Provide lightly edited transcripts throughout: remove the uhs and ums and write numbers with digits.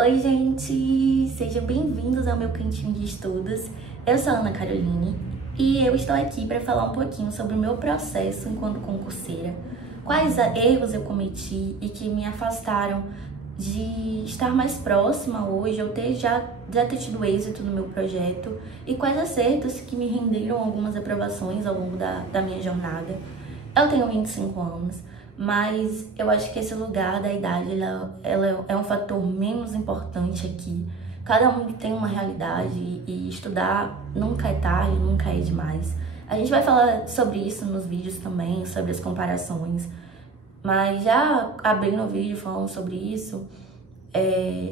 Oi, gente! Sejam bem-vindos ao meu cantinho de estudos. Eu sou a Ana Caroline e eu estou aqui para falar um pouquinho sobre o meu processo enquanto concurseira, quais erros eu cometi e que me afastaram de estar mais próxima hoje, ou já ter tido êxito no meu projeto, e quais acertos que me renderam algumas aprovações ao longo da minha jornada. Eu tenho 25 anos, mas eu acho que esse lugar da idade ela é um fator menos importante aqui. Cada um tem uma realidade e estudar nunca é tarde, nunca é demais. A gente vai falar sobre isso nos vídeos também, sobre as comparações, mas já abrindo o vídeo falando sobre isso,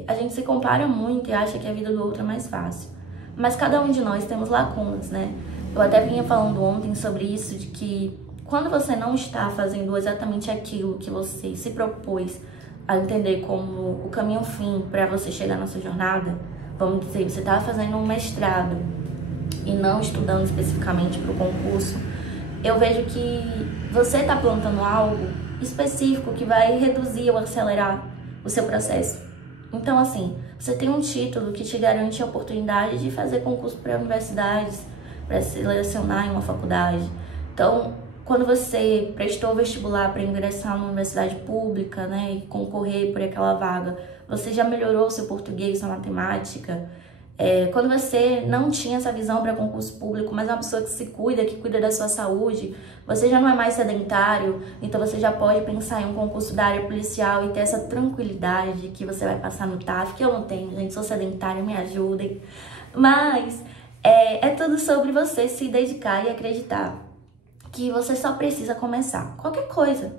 a gente se compara muito e acha que a vida do outro é mais fácil. Mas cada um de nós temos lacunas, né? Eu até vinha falando ontem sobre isso, de que quando você não está fazendo exatamente aquilo que você se propôs a entender como o caminho fim para você chegar na sua jornada, vamos dizer, você está fazendo um mestrado e não estudando especificamente para o concurso, eu vejo que você está plantando algo específico que vai reduzir ou acelerar o seu processo. Então, assim, você tem um título que te garante a oportunidade de fazer concurso para universidades, para se selecionar em uma faculdade. Então, quando você prestou vestibular para ingressar numa universidade pública, né, e concorrer por aquela vaga, você já melhorou o seu português, sua matemática. Quando você não tinha essa visão para concurso público, mas é uma pessoa que se cuida, que cuida da sua saúde, você já não é mais sedentário, então você já pode pensar em um concurso da área policial e ter essa tranquilidade de que você vai passar no TAF, que eu não tenho, gente, sou sedentária, me ajudem. Mas é tudo sobre você se dedicar e acreditar que você só precisa começar, qualquer coisa.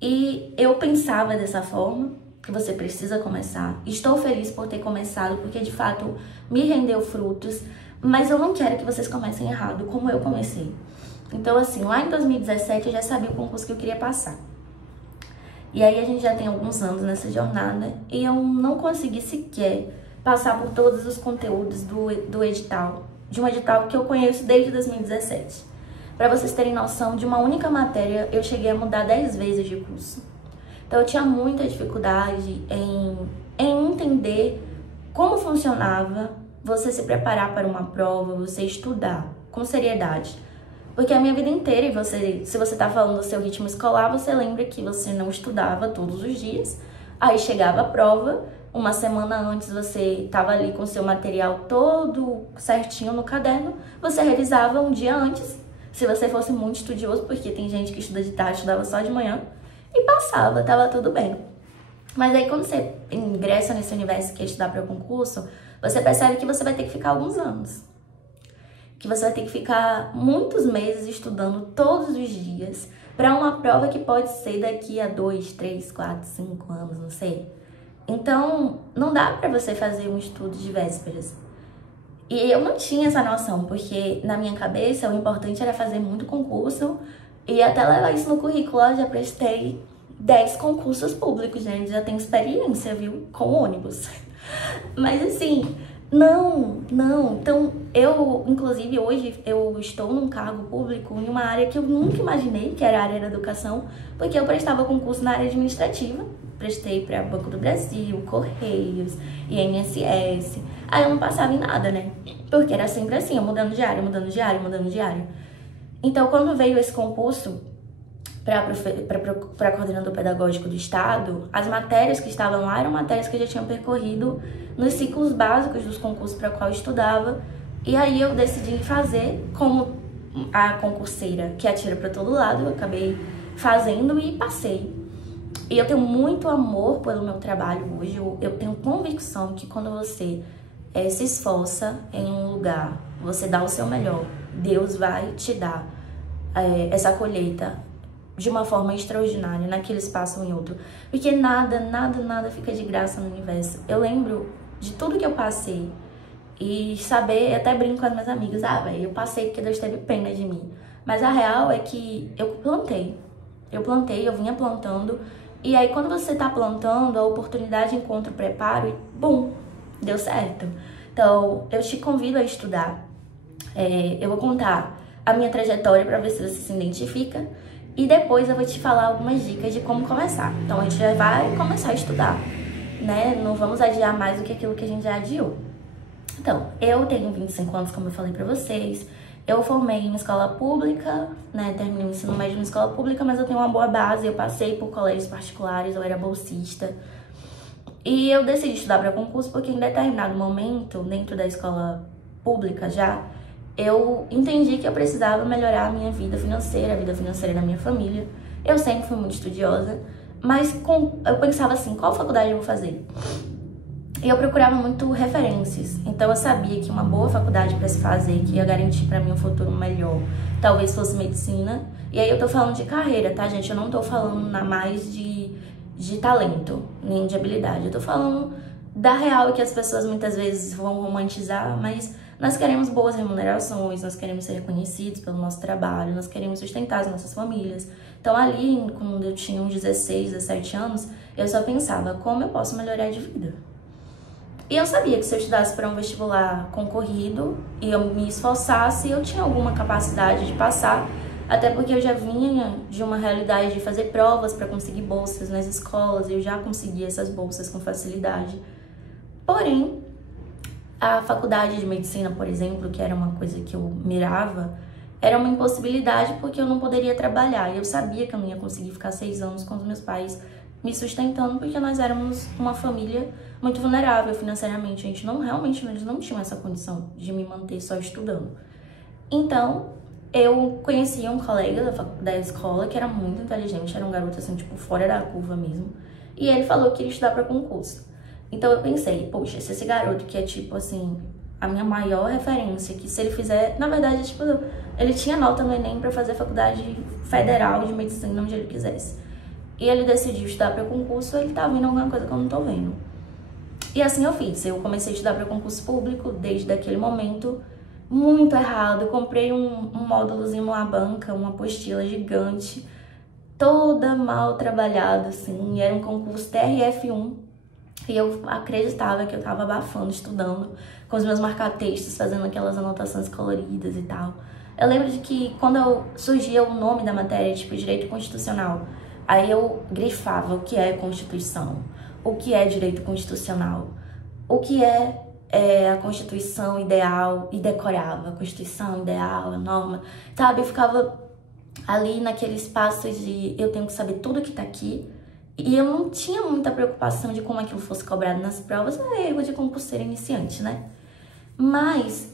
E eu pensava dessa forma, que você precisa começar. Estou feliz por ter começado, porque de fato me rendeu frutos, mas eu não quero que vocês comecem errado, como eu comecei. Então, assim, lá em 2017 eu já sabia o concurso que eu queria passar. E aí a gente já tem alguns anos nessa jornada e eu não consegui sequer passar por todos os conteúdos do edital, de um edital que eu conheço desde 2017. Para vocês terem noção, de uma única matéria eu cheguei a mudar 10 vezes de curso. Então eu tinha muita dificuldade em entender como funcionava você se preparar para uma prova, você estudar com seriedade. Porque a minha vida inteira, e se você tá falando do seu ritmo escolar, você lembra que você não estudava todos os dias. Aí chegava a prova, uma semana antes você estava ali com o seu material todo certinho no caderno, você revisava um dia antes, se você fosse muito estudioso, porque tem gente que estuda de tarde, estudava só de manhã, e passava, tava tudo bem. Mas aí quando você ingressa nesse universo que é estudar para o concurso, você percebe que você vai ter que ficar alguns anos. Que você vai ter que ficar muitos meses estudando todos os dias para uma prova que pode ser daqui a 2, 3, 4, 5 anos, não sei. Então, não dá para você fazer um estudo de vésperas. E eu não tinha essa noção, porque na minha cabeça o importante era fazer muito concurso e até levar isso no currículo. Eu já prestei 10 concursos públicos, gente, já tenho experiência, viu, com ônibus. Mas assim, não. Então, inclusive, hoje eu estou num cargo público em uma área que eu nunca imaginei, que era a área da educação, porque eu prestava concurso na área administrativa. Prestei para Banco do Brasil, Correios, INSS. Aí eu não passava em nada, né? Porque era sempre assim, eu mudando de área. Então, quando veio esse concurso para coordenador pedagógico do estado, as matérias que estavam lá eram matérias que eu já tinha percorrido nos ciclos básicos dos concursos para qual eu estudava. E aí eu decidi fazer como a concurseira que atira para todo lado. Eu acabei fazendo e passei. E eu tenho muito amor pelo meu trabalho hoje. Eu tenho convicção que quando você se esforça em um lugar, você dá o seu melhor, Deus vai te dar essa colheita de uma forma extraordinária naquele espaço ou em outro. Porque nada fica de graça no universo. Eu lembro de tudo que eu passei e saber, até brinco com as minhas amigas, eu passei porque Deus teve pena de mim. Mas a real é que eu vinha plantando. E aí, quando você tá plantando, a oportunidade encontra o preparo e, bum, deu certo. Então, eu te convido a estudar. Eu vou contar a minha trajetória para ver se você se identifica. E depois eu vou te falar algumas dicas de como começar. Então, a gente já vai começar a estudar. né? Não vamos adiar mais do que aquilo que a gente já adiou. Então, eu tenho 25 anos, como eu falei pra vocês. Eu formei em escola pública, né? Terminei o ensino médio em escola pública, mas eu tenho uma boa base. Eu passei por colégios particulares, eu era bolsista. E eu decidi estudar para concurso porque em determinado momento, dentro da escola pública já, eu entendi que eu precisava melhorar a minha vida financeira, a vida financeira da minha família. Eu sempre fui muito estudiosa, mas eu pensava assim, qual faculdade eu vou fazer? E eu procurava muito referências, então eu sabia que uma boa faculdade para se fazer, que ia garantir para mim um futuro melhor, talvez fosse medicina. E aí eu tô falando de carreira, tá, gente? Eu não tô falando mais de talento, nem de habilidade. Eu tô falando da real que as pessoas muitas vezes vão romantizar, mas nós queremos boas remunerações, nós queremos ser reconhecidos pelo nosso trabalho, nós queremos sustentar as nossas famílias. Então ali, quando eu tinha uns 16, 17 anos, eu só pensava, como eu posso melhorar de vida? E eu sabia que se eu estudasse para um vestibular concorrido e eu me esforçasse, eu tinha alguma capacidade de passar, até porque eu já vinha de uma realidade de fazer provas para conseguir bolsas nas escolas, e eu já conseguia essas bolsas com facilidade. Porém, a faculdade de medicina, por exemplo, que era uma coisa que eu mirava, era uma impossibilidade porque eu não poderia trabalhar. E eu sabia que eu não ia conseguir ficar 6 anos com os meus pais me sustentando, porque nós éramos uma família muito vulnerável financeiramente. A gente realmente eles não tinham essa condição de me manter só estudando. Então, eu conhecia um colega da escola que era muito inteligente, era um garoto assim, tipo, fora da curva mesmo. E ele falou que iria estudar para concurso. Então eu pensei, poxa, se esse garoto que é tipo assim, a minha maior referência, que se ele fizer, na verdade, tipo, ele tinha nota no Enem para fazer faculdade federal de medicina onde ele quisesse. E ele decidiu estudar para concurso, ele tá vendo alguma coisa que eu não tô vendo. E assim eu fiz, eu comecei a estudar para concurso público desde aquele momento, muito errado. Eu comprei um módulozinho numa banca, uma apostila gigante, toda mal trabalhada, assim, era um concurso TRF1. E eu acreditava que eu tava abafando, estudando, com os meus marca-textos, fazendo aquelas anotações coloridas e tal. Eu lembro de que quando surgia o nome da matéria, tipo, Direito Constitucional, aí eu grifava o que é Constituição, o que é Direito Constitucional, o que é a Constituição ideal, e decorava a Constituição ideal, a norma, sabe? Eu ficava ali naquele espaço de eu tenho que saber tudo que tá aqui. E eu não tinha muita preocupação de como aquilo fosse cobrado nas provas, é erro de concurseira iniciante, né? Mas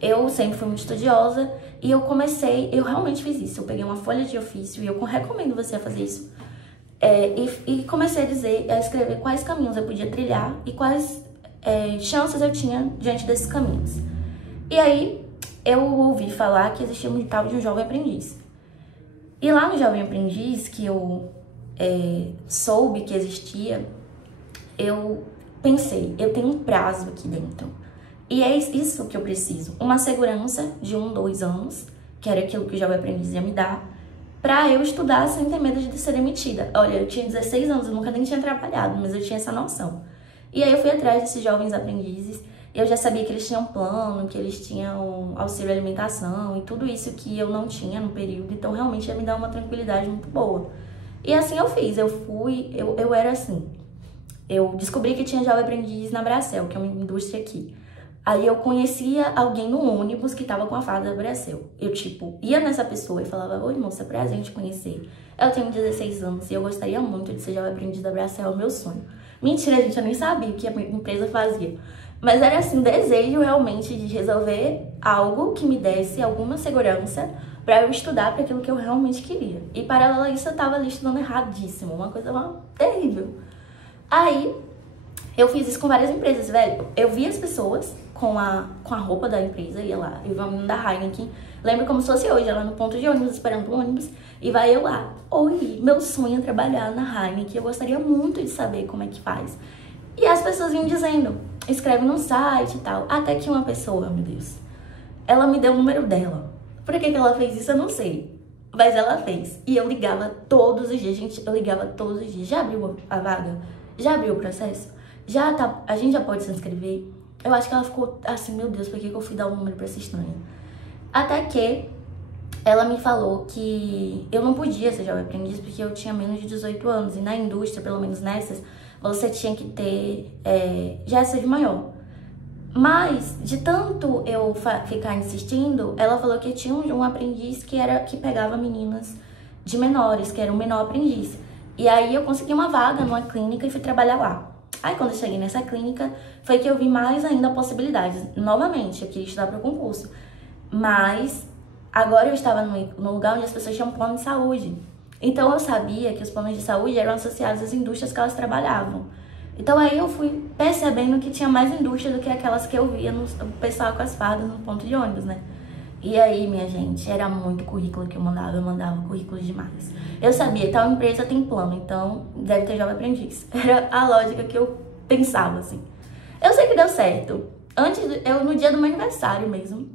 eu sempre fui muito estudiosa e eu realmente fiz isso. Eu peguei uma folha de ofício e eu recomendo você a fazer isso. E comecei a escrever quais caminhos eu podia trilhar e quais chances eu tinha diante desses caminhos. E aí eu ouvi falar que existia um tal de um jovem aprendiz. E lá no Jovem Aprendiz, que eu soube que existia, eu pensei, eu tenho um prazo aqui dentro. E é isso que eu preciso. Uma segurança de 1, 2 anos, que era aquilo que o Jovem Aprendiz ia me dar, pra eu estudar sem ter medo de ser demitida. Olha, eu tinha 16 anos, eu nunca nem tinha trabalhado, mas eu tinha essa noção. E aí eu fui atrás desses jovens aprendizes. Eu já sabia que eles tinham plano, que eles tinham auxílio alimentação e tudo isso que eu não tinha no período. Então, realmente, ia me dar uma tranquilidade muito boa. E assim eu fiz. Eu era assim. Eu descobri que tinha jovem aprendiz na Bracel, que é uma indústria aqui. Aí eu conhecia alguém no ônibus que tava com a farda da Bracel. Eu, tipo, ia nessa pessoa e falava, oi, moça, prazer em te conhecer. Eu tenho 16 anos e eu gostaria muito de ser jovem aprendiz da Bracel, é o meu sonho. Mentira, gente, eu nem sabia o que a empresa fazia. Mas era assim, um desejo realmente de resolver algo que me desse alguma segurança pra eu estudar para aquilo que eu realmente queria. E paralelo a isso, eu tava ali estudando erradíssimo, uma coisa terrível. Aí, eu fiz isso com várias empresas, velho. Eu via as pessoas com a roupa da empresa, ia lá, eu vi uma menina da Heineken, lembro como se fosse hoje, ela no ponto de ônibus, esperando o ônibus, e vai eu lá. Oi, meu sonho é trabalhar na Heineken, eu gostaria muito de saber como é que faz. E as pessoas vinham dizendo, escreve no site e tal. Até que uma pessoa, meu Deus, ela me deu o número dela. Por que ela fez isso, eu não sei. Mas ela fez. E eu ligava todos os dias, gente, eu ligava todos os dias. Já abriu a vaga? Já abriu o processo? Já tá, a gente já pode se inscrever? Eu acho que ela ficou assim, meu Deus, por que eu fui dar o número pra essa estranha? Até que ela me falou que eu não podia ser jovem aprendiz porque eu tinha menos de 18 anos. E na indústria, pelo menos nessas, você tinha que ter gesto de maior. Mas, de tanto eu ficar insistindo, ela falou que tinha um aprendiz que pegava meninas de menores, que era um menor aprendiz. E aí eu consegui uma vaga numa clínica e fui trabalhar lá. Aí quando eu cheguei nessa clínica, foi que eu vi mais ainda possibilidades. Novamente, eu queria estudar para o concurso. Mas agora eu estava no lugar onde as pessoas tinham plano de saúde. Então eu sabia que os planos de saúde eram associados às indústrias que elas trabalhavam. Então aí eu fui percebendo que tinha mais indústria do que aquelas que eu via no pessoal com as fardas no ponto de ônibus, né? E aí, minha gente, era muito currículo que eu mandava currículos demais. Eu sabia, tal empresa tem plano, então deve ter jovem aprendiz. Era a lógica que eu pensava, assim. Eu sei que deu certo. No dia do meu aniversário mesmo,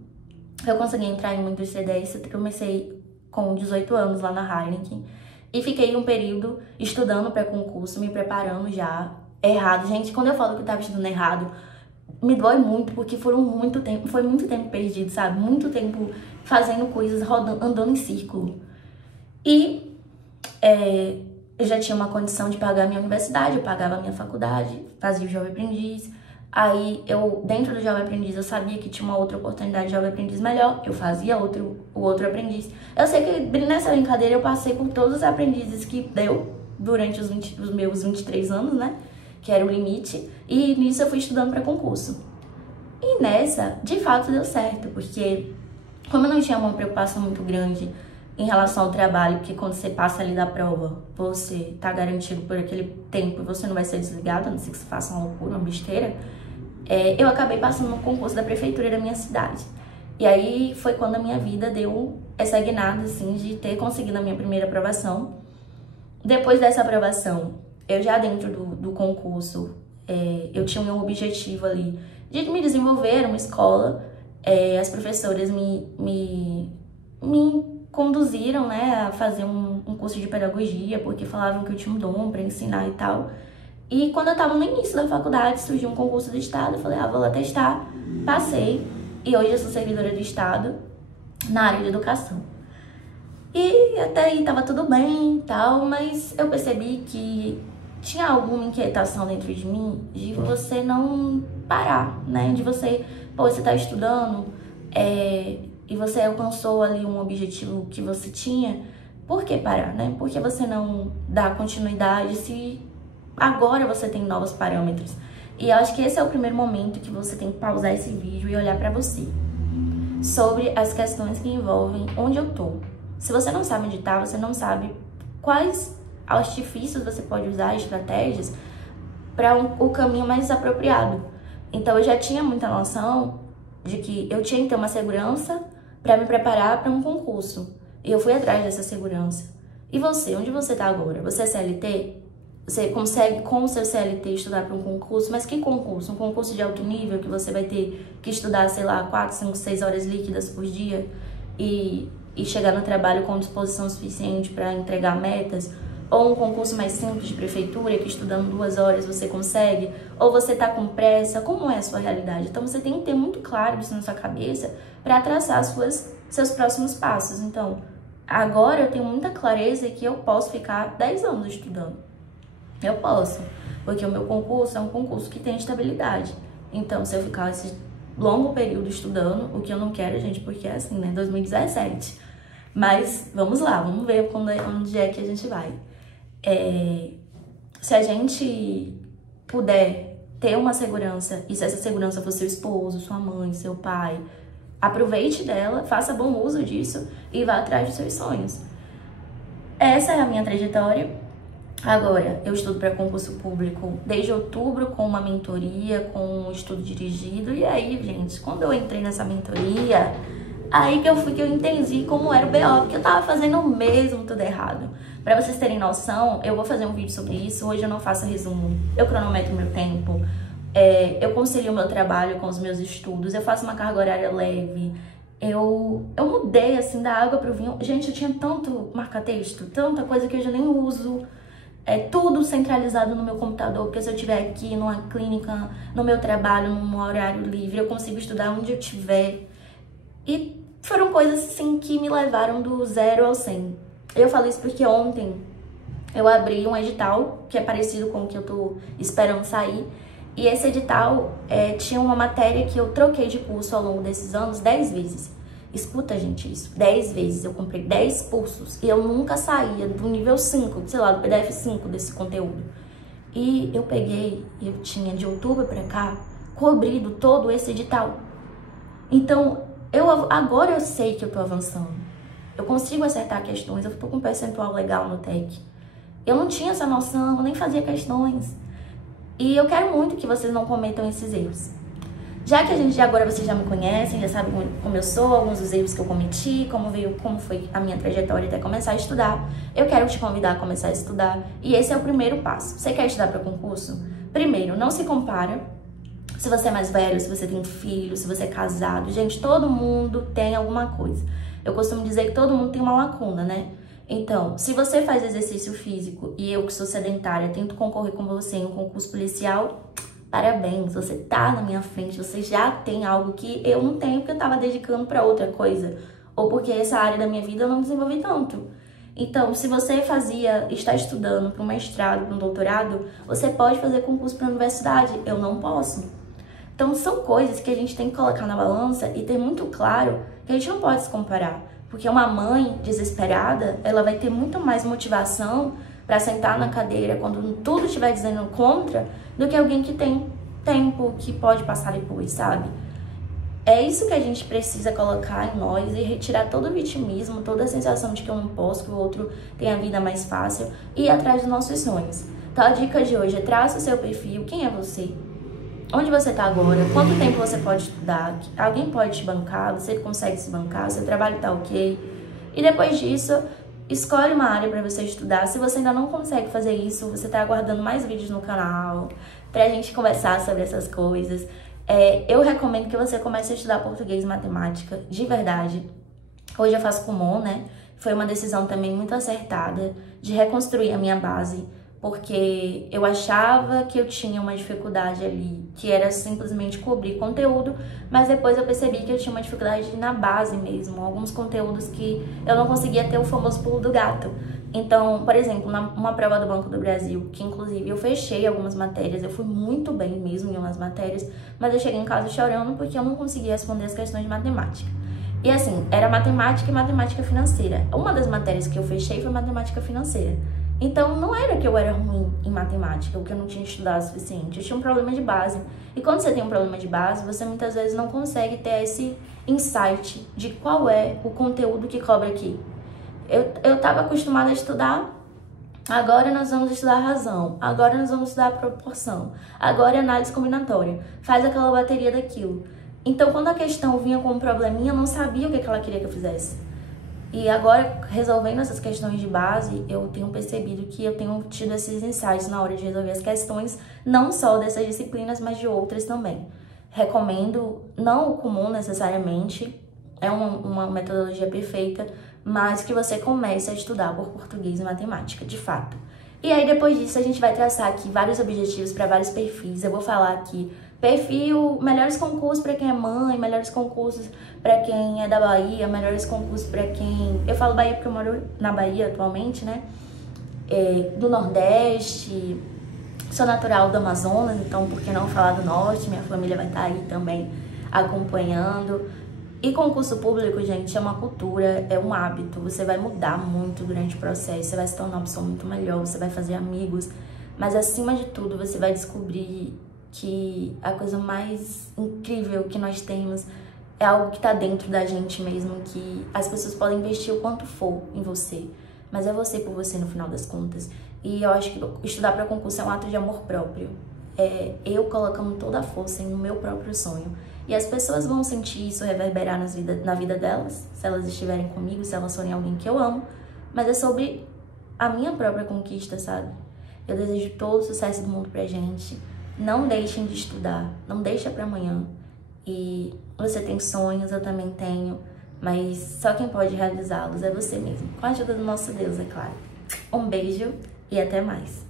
eu consegui entrar em uma indústria dessa. Eu comecei com 18 anos lá na Heineken e fiquei um período estudando para concurso, me preparando já. Errado. Gente, quando eu falo que eu tava estudando errado, me dói muito, porque foi muito tempo perdido, sabe? Muito tempo fazendo coisas, andando em círculo. E eu já tinha uma condição de pagar a minha universidade, eu pagava a minha faculdade, fazia o Jovem Aprendiz. Aí, dentro do Jovem Aprendiz, eu sabia que tinha uma outra oportunidade de Jovem Aprendiz melhor, eu fazia o outro aprendiz. Eu sei que nessa brincadeira eu passei por todos os aprendizes que deu durante os meus 23 anos, né? Que era o limite, e nisso eu fui estudando para concurso. E nessa, de fato, deu certo, porque como eu não tinha uma preocupação muito grande em relação ao trabalho, porque quando você passa ali da prova, você tá garantido por aquele tempo e você não vai ser desligado, a não ser que você faça uma loucura, uma besteira, eu acabei passando no concurso da prefeitura da minha cidade. E aí foi quando a minha vida deu essa guinada, assim, de ter conseguido a minha primeira aprovação. Depois dessa aprovação, eu já dentro do concurso, eu tinha um objetivo ali de me desenvolver numa escola. As professoras me conduziram, né, a fazer um curso de pedagogia, porque falavam que eu tinha um dom para ensinar e tal. E quando eu estava no início da faculdade, surgiu um concurso do estado, eu falei, vou lá testar, passei. E hoje eu sou servidora do estado na área de educação. E até aí tava tudo bem e tal, mas eu percebi que tinha alguma inquietação dentro de mim de você não parar, né? De você tá estudando e você alcançou ali um objetivo que você tinha, por que parar, né? Por que você não dá continuidade se agora você tem novos parâmetros? E eu acho que esse é o primeiro momento que você tem que pausar esse vídeo e olhar pra você sobre as questões que envolvem onde eu tô. Se você não sabe onde tá, você não sabe quais artifícios você pode usar, estratégias, para o caminho mais apropriado. Então eu já tinha muita noção de que eu tinha que ter uma segurança para me preparar para um concurso. E eu fui atrás dessa segurança. E você, onde você tá agora? Você é CLT? Você consegue com o seu CLT estudar para um concurso? Mas que concurso? Um concurso de alto nível que você vai ter que estudar, sei lá, 4, 5, 6 horas líquidas por dia e chegar no trabalho com disposição suficiente para entregar metas? Ou um concurso mais simples de prefeitura, que estudando 2 horas você consegue? Ou você tá com pressa? Como é a sua realidade? Então você tem que ter muito claro isso na sua cabeça para traçar seus próximos passos. Então, agora eu tenho muita clareza que eu posso ficar 10 anos estudando. Eu posso, porque o meu concurso é um concurso que tem estabilidade. Então, se eu ficar esse longo período estudando, o que eu não quero, gente, porque é assim, né? 2017. Mas vamos lá, vamos ver onde é que a gente vai. Se a gente puder ter uma segurança, e se essa segurança for seu esposo, sua mãe, seu pai, aproveite dela, faça bom uso disso e vá atrás dos seus sonhos. Essa é a minha trajetória. Agora, eu estudo para concurso público desde outubro com uma mentoria, com um estudo dirigido. E aí, gente, quando eu entrei nessa mentoria, aí que eu entendi como era o BO, porque eu tava fazendo o mesmo tudo errado. Pra vocês terem noção, eu vou fazer um vídeo sobre isso. Hoje eu não faço resumo, eu cronometro meu tempo, eu concilio o meu trabalho com os meus estudos, eu faço uma carga horária leve. Eu mudei, assim, da água pro vinho. Gente, eu tinha tanto marca-texto, tanta coisa que eu já nem uso. Tudo centralizado no meu computador, porque se eu estiver aqui numa clínica, no meu trabalho, num horário livre, eu consigo estudar onde eu estiver. E foram coisas, assim, que me levaram do 0 ao 100. Eu falo isso porque ontem eu abri um edital que é parecido com o que eu tô esperando sair. E esse edital tinha uma matéria que eu troquei de curso ao longo desses anos 10 vezes. Escuta, gente, isso. 10 vezes. Eu comprei 10 cursos e eu nunca saía do nível 5, sei lá, do PDF 5 desse conteúdo. E eu peguei, eu tinha de outubro pra cá, cobrido todo esse edital. Então, agora eu sei que eu tô avançando. Eu consigo acertar questões, eu tô com um percentual legal no TEC. Eu não tinha essa noção, eu nem fazia questões. E eu quero muito que vocês não cometam esses erros. Já que agora vocês já me conhecem, já sabem como eu sou, alguns dos erros que eu cometi, como foi a minha trajetória até começar a estudar, eu quero te convidar a começar a estudar. E esse é o primeiro passo. Você quer estudar para concurso? Primeiro, não se compara. Se você é mais velho, se você tem filho, se você é casado. Gente, todo mundo tem alguma coisa. Eu costumo dizer que todo mundo tem uma lacuna, né? Então, se você faz exercício físico e eu que sou sedentária tento concorrer com você em um concurso policial, parabéns, você tá na minha frente, você já tem algo que eu não tenho porque eu tava dedicando para outra coisa, ou porque essa área da minha vida eu não desenvolvi tanto. Então, se você está estudando para um mestrado, para um doutorado, você pode fazer concurso para a universidade, eu não posso. Então, são coisas que a gente tem que colocar na balança e ter muito claro que a gente não pode se comparar. Porque uma mãe desesperada, ela vai ter muito mais motivação para sentar na cadeira quando tudo estiver dizendo contra, do que alguém que tem tempo, que pode passar depois, sabe? É isso que a gente precisa colocar em nós e retirar todo o vitimismo, toda a sensação de que eu não posso, que o outro tem a vida mais fácil e ir atrás dos nossos sonhos. Então a dica de hoje é traça o seu perfil, quem é você? Onde você está agora? Quanto tempo você pode estudar? Alguém pode te bancar? Você consegue se bancar? Seu trabalho está ok? E depois disso, escolhe uma área para você estudar. Se você ainda não consegue fazer isso, você está aguardando mais vídeos no canal para a gente conversar sobre essas coisas. Eu recomendo que você comece a estudar português e matemática, de verdade. Hoje eu faço Kumon, né? Foi uma decisão também muito acertada de reconstruir a minha base, porque eu achava que eu tinha uma dificuldade ali, que era simplesmente cobrir conteúdo, mas depois eu percebi que eu tinha uma dificuldade na base mesmo, alguns conteúdos que eu não conseguia ter o famoso pulo do gato. Então, por exemplo, numa prova do Banco do Brasil, que inclusive eu fechei algumas matérias, eu fui muito bem mesmo em umas matérias, mas eu cheguei em casa chorando porque eu não conseguia responder as questões de matemática. E assim, era matemática e matemática financeira. Uma das matérias que eu fechei foi matemática financeira. Então, não era que eu era ruim em matemática, ou que eu não tinha estudado o suficiente. Eu tinha um problema de base. E quando você tem um problema de base, você muitas vezes não consegue ter esse insight de qual é o conteúdo que cobre aqui. Eu estava acostumada a estudar, agora nós vamos estudar razão, agora nós vamos estudar proporção, agora é análise combinatória. Faz aquela bateria daquilo. Então, quando a questão vinha com um probleminha, eu não sabia o que ela queria que eu fizesse. E agora, resolvendo essas questões de base, eu tenho percebido que eu tenho tido esses insights na hora de resolver as questões, não só dessas disciplinas, mas de outras também. Recomendo, não o Kumon necessariamente, é uma metodologia perfeita, mas que você comece a estudar por português e matemática, de fato. E aí, depois disso, a gente vai traçar aqui vários objetivos para vários perfis. Eu vou falar aqui perfil, melhores concursos para quem é mãe, melhores concursos para quem é da Bahia, melhores concursos para quem... Eu falo Bahia porque eu moro na Bahia atualmente, né? Do Nordeste, sou natural do Amazonas, então por que não falar do Norte? Minha família vai estar aí também acompanhando. E concurso público, gente, é uma cultura, é um hábito. Você vai mudar muito durante o processo, você vai se tornar uma pessoa muito melhor, você vai fazer amigos, mas acima de tudo você vai descobrir que a coisa mais incrível que nós temos é algo que está dentro da gente mesmo, que as pessoas podem investir o quanto for em você, mas é você por você no final das contas. E eu acho que estudar para concurso é um ato de amor próprio. Eu colocando toda a força no meu próprio sonho. E as pessoas vão sentir isso reverberar na vida delas, se elas estiverem comigo, se elas forem alguém que eu amo, mas é sobre a minha própria conquista, sabe? Eu desejo todo o sucesso do mundo pra gente. Não deixem de estudar, não deixa para amanhã. E você tem sonhos, eu também tenho, mas só quem pode realizá-los é você mesmo, com a ajuda do nosso Deus, é claro. Um beijo e até mais.